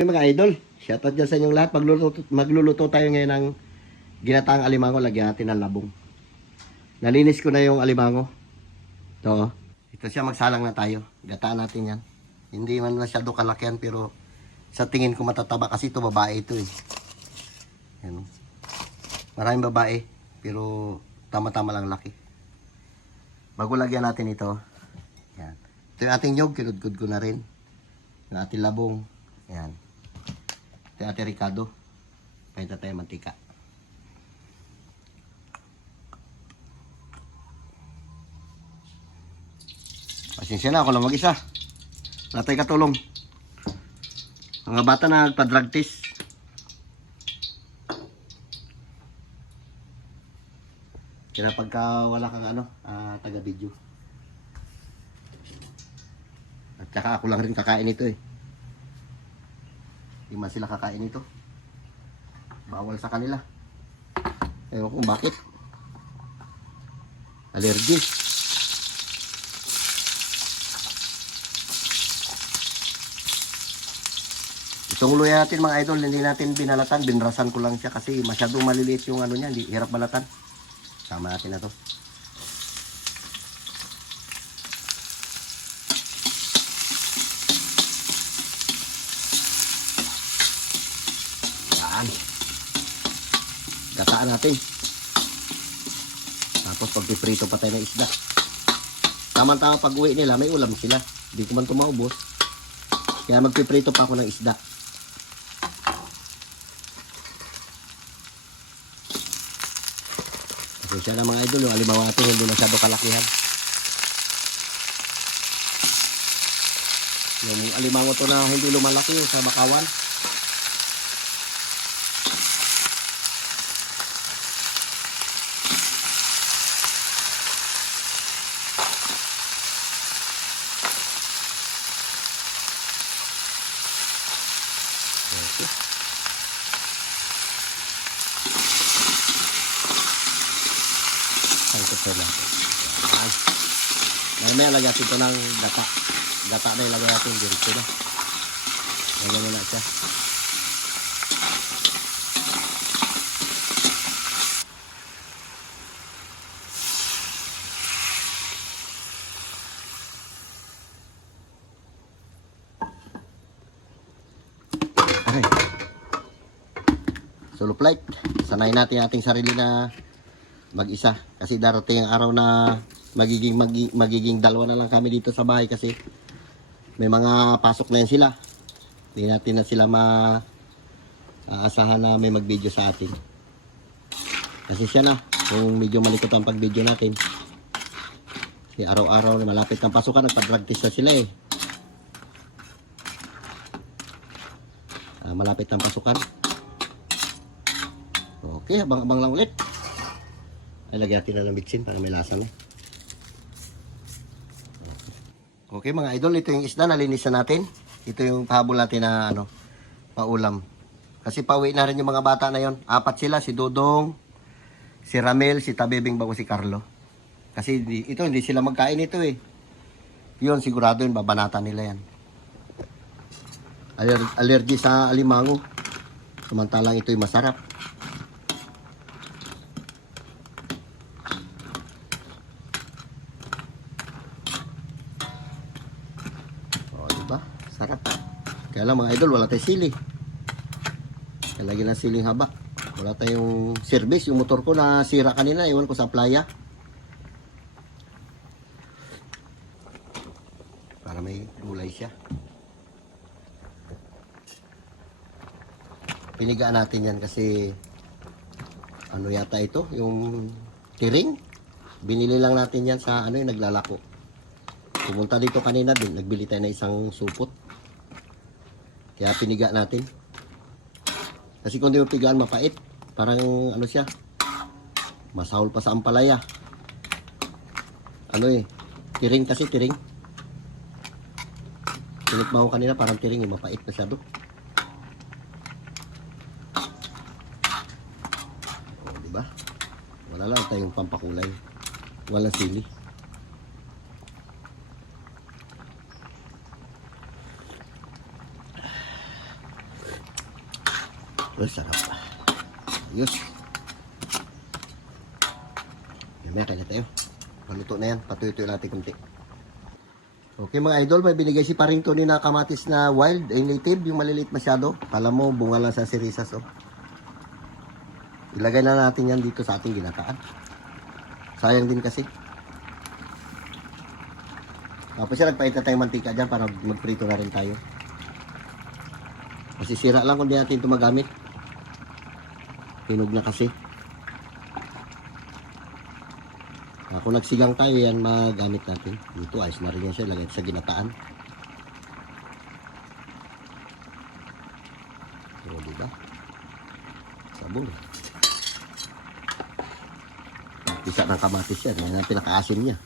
Mga idol, shoutout dyan sa inyong lahat. Magluluto tayo ngayon ng ginataang alimango. Lagyan natin ng labong. Nalinis ko na yung alimango. Ito siya, magsalang na tayo. Gataan natin yan. Hindi man masyado kalakihan pero sa tingin ko matataba kasi ito babae ito eh. Yan. Maraming babae pero tama-tama lang laki. Bago lagyan natin ito. Yan. Ito yung ating nyog, kinudkod ko na rin. Yung ating labong. Yan. Ito yung ating ricado. Pahinta tayo mantika. Pasensya na, ako lang mag-isa. Wala tayong katulong. Mga bata na nagpa-drug test. Kaya pagka wala kang taga-video. At saka ako lang rin kakain ito eh. Hindi man sila kakain ito. Bawal sa kanila. Ewan kung bakit. Allergy. Itong luya natin mga idol, hindi natin binalatan, binrasan ko lang siya kasi masyadong maliliit yung niya, hindi hirap balatan. Sama natin na to. Yan. Gataan natin. Tapos pagpiprito pa tayo ng isda. Tama-tama pag uwi nila, may ulam sila. Hindi ko man ito maubos. Kaya magpiprito pa ako ng isda. Pasensya na mga idol, yung alimango natin hindi masyado kalakihan. Yung alimango to na hindi lumalaki yung sa bakawan. Okay. Sangkot natin. Mamaya lagyan natin ito ng gata. Gata na ilagay natin dito na. Lagyan mo na siya. Okay. Solo flight. Sanayin natin ating sarili na mag-isa kasi darating ang araw na magiging dalawa na lang kami dito sa bahay kasi may mga pasok na yan sila. Hindi natin na sila maaasahan na may mag-video sa atin. Kasi siya na kung medyo malikot ang pag-video natin. Kasi araw-araw na malapit ng pasukan, nagpa-drug test na sila eh. Malapit ng pasukan. Okay, abang-abang lang ulit. Ay, lagyan natin na ng bitsin para may lasa na. Okay mga idol, ito yung isda, nalinisan natin. Ito yung pahabol natin na paulam. Kasi pauwi na rin yung mga bata na yon. 4 sila, si Dodong, si Ramel, si Tabebing bago si Carlo. Kasi hindi sila magkain ito eh. Yun, sigurado yun, babanatan nila yan. Allergy sa alimango. Samantalang ito'y masarap. Sarap. Kaya lang mga idol, wala tayong sili. Kaya lagi ng siling haba. Wala tayong service. Yung motor ko na sira kanina, iwan ko sa playa. Para may gulay siya. Pinigaan natin yan kasi ano yata ito? Yung tiring. Binili lang natin yan sa yung naglalako. Pumunta dito kanina din, nagbili tayo ng isang supot. Kaya piniga natin. Kasi kung di mo pigaan, mapait. Parang siya, masahol pa sa ampalaya. Tiring kasi, tiring. Tinikma ko kanina, parang tiring, mapait masyado. Diba? Wala lang tayong pampakulay. Walang sili. Oh, sarap. Ayos. May kaya tayo. Paluto na yan. Patuyo-tuyo natin kunti. Okay mga idol, may binigay si paring Tony na kamatis na wild, native, yung maliliit masyado. Kala mo, bunga lang sa sirisas, oh. Ilagay na natin yan dito sa ating ginataan. Sayang din kasi. Tapos siya, nagpaita tayong mantika dyan para magprito na rin tayo. Masisira lang kung di natin ito magamit. Hinog na kasi. Kung nagsigang tayo yan, magamit natin. Dito, ayos na rin yan siya. Lagay sa ginataan. O, diba? Sabon. Pisa ng kamatis yan. Yan ang pinakaasim niya.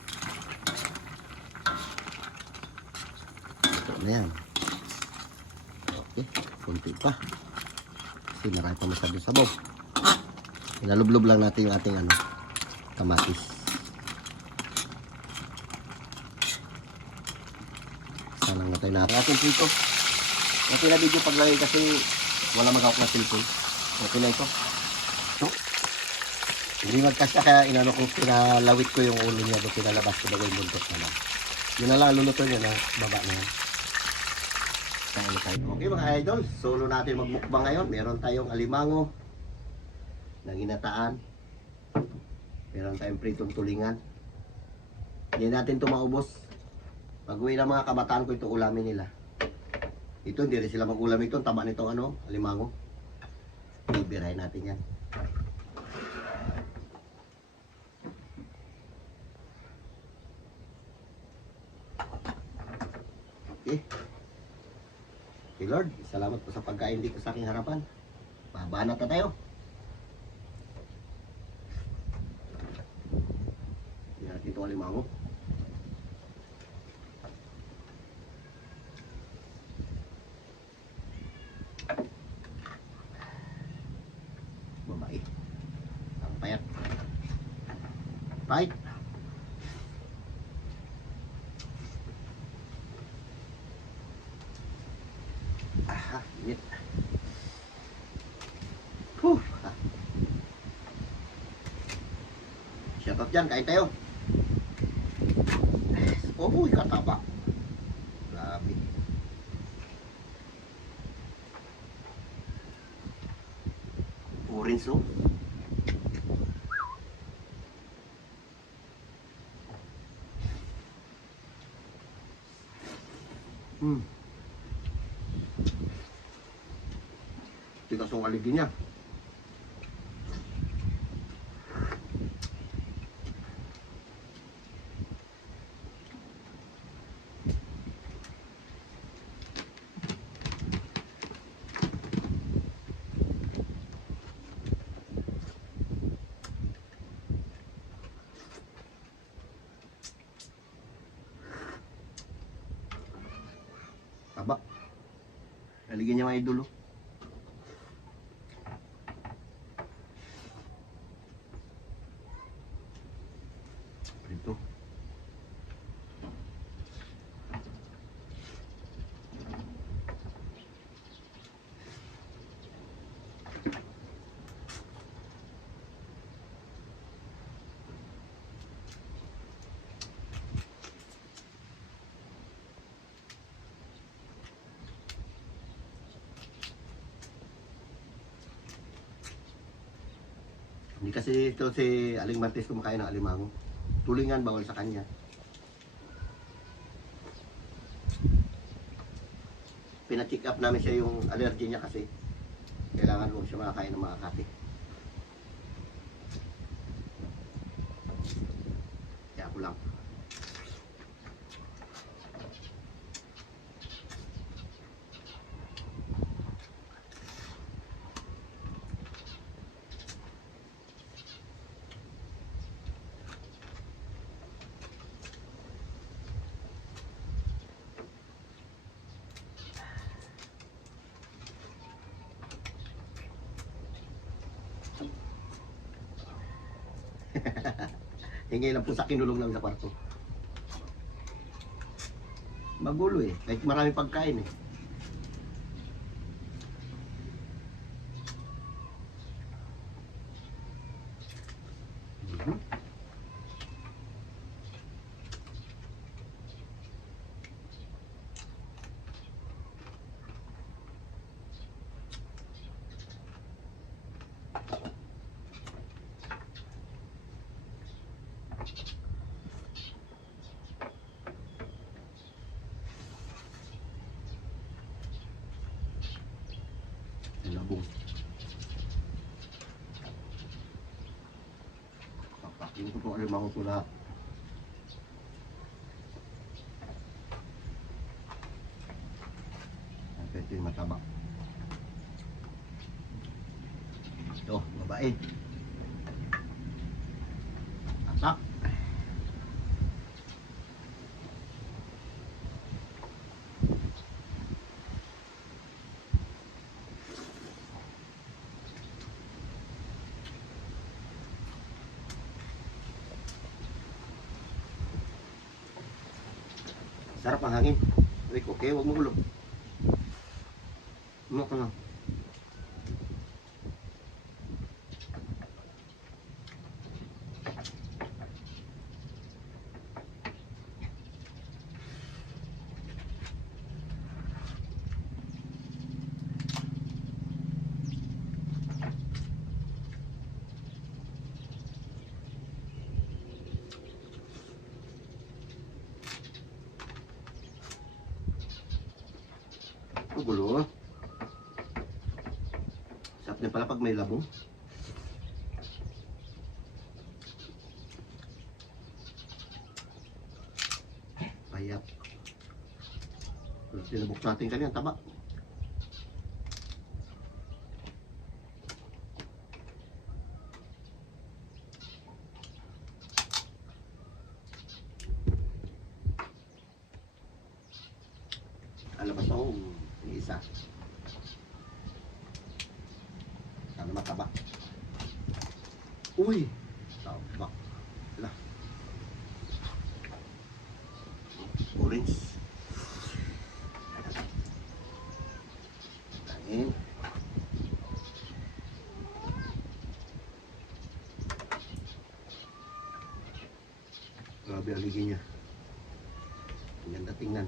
Ito na yan. Okay. Kunti pa. Kasi marami pa masyado sabaw. Inalublob lang natin yung ating kamatis. Salang na tayo natin. Ating prito. Natin na video paglagay kasi wala magawak na cellphone. Okay na ito. Ito. Hindi magkasya kaya pinalawit ko yung ulo niya. Pinalabas ko bago yung buntot naman. Yun na lang luluto niya na baba na yan. Okay mga idol, solo natin magmukbang ngayon. Meron tayong alimango na ginataan. Meron tayong pritong tulingan. Hindi natin ito maubos. Pag-uwi ng mga kabataan ko, ito ulamin nila. Ito, hindi rin sila mag-ulam ito. Tama nito alimango. Bibirahin natin yan. Okay. Okay Lord, salamat po sa pagkain dito sa aking harapan. Babanat na tayo. Yan natin itong alimango. Babae. Ang payat. Right? Init. Shoutout dyan, kain tayo. Oh, kataba. Grabe. Orange, oh. Tigas ang aligi niya. Taba. Aligi niya mga idolo. Ito. Hindi kasi ito si Aling Martes kumakain ng alimango. Tulingan bawal sa kanya. Pina-check up namin siya yung allergy niya kasi kailangan ko siya makakain ng mga kati. Kaya ako lang. Hingi lang po sa kinulong namin sa kwarto. Magulo kahit marami pagkain labong. Papakin ko itong alimango ko lahat. Ito yung mataba. Ito, babae. Atak. Sarap ang hangin. Rick, okay, huwag mo ulo. Ano ka na? Ang gulo. Sarap din pala pag may labong. Payat. Tinubok natin kanina, taba. Alabas ako, isa. Sana mataba. Uy! Taba. Wala. Orange. Kain. Grabe ang ligi niya. Ang ganda tingnan.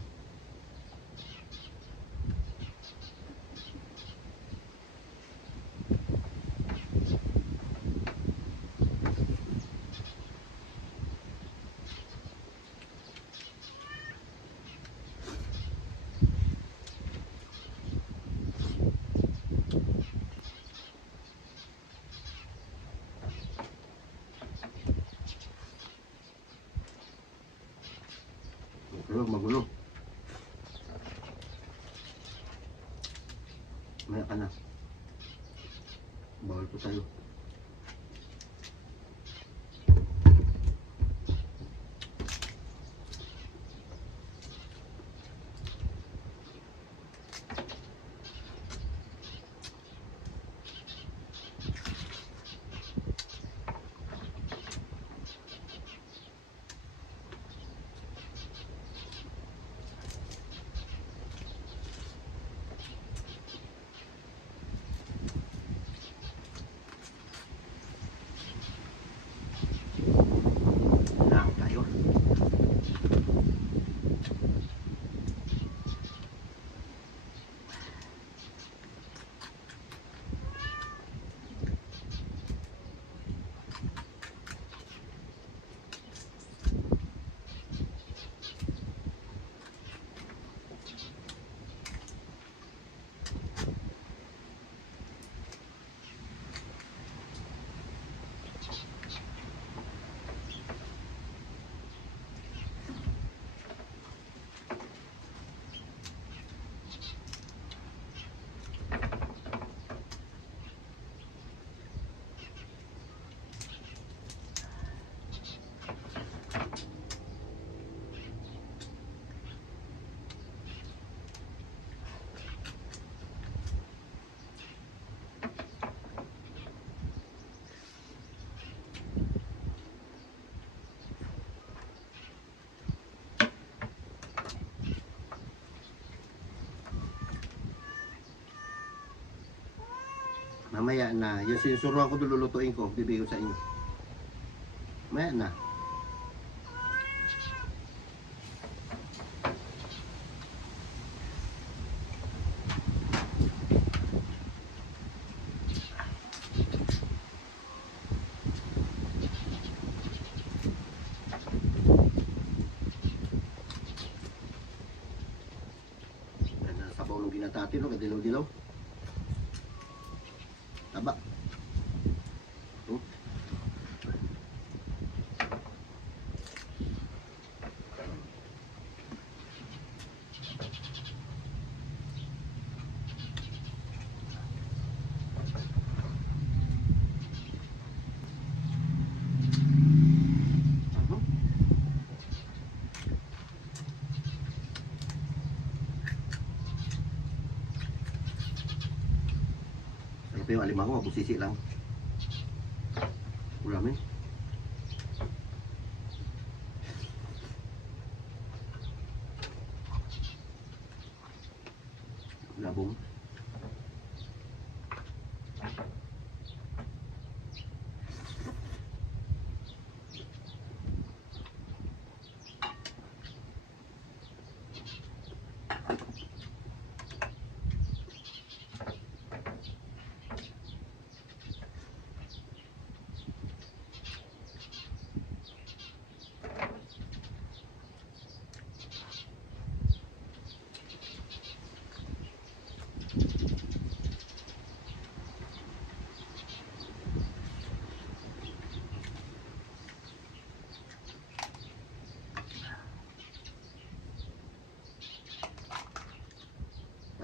Magulo. Maya ka na. Bawal po tayo. Lang tayo. Mamaya na. Yung sinusuruan ko doon lulutuin ko. Bibigay ko sa inyo. Mamaya na. Sabaw ng ginatatin, no? Kadilaw-dilaw. Taba. Oh. Sarap yung alimango, mabusisi lang. Ulam eh. Labong.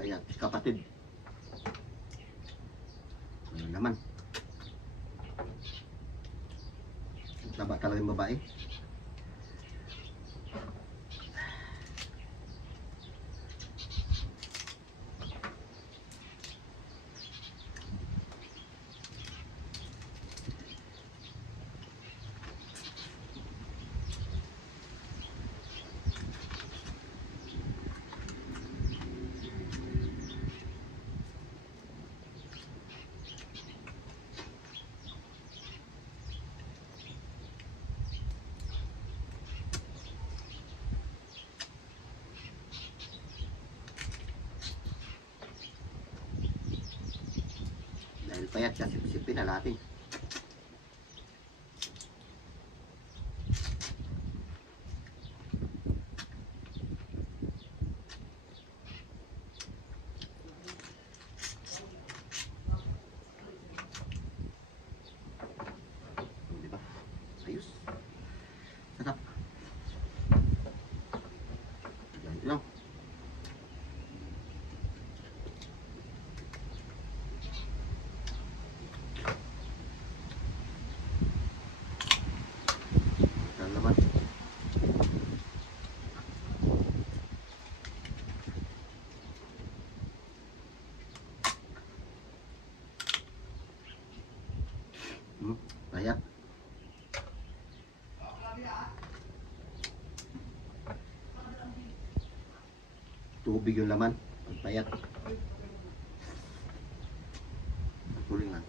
Ayan, kapatid. Ano naman? Taba talaga yung babae. Dahil payat kasi sipin na natin. Diba? Ayos. Sarap. Yan lang. Yan naman. Payat. Tubig yung laman. Payat. Tuloy nga.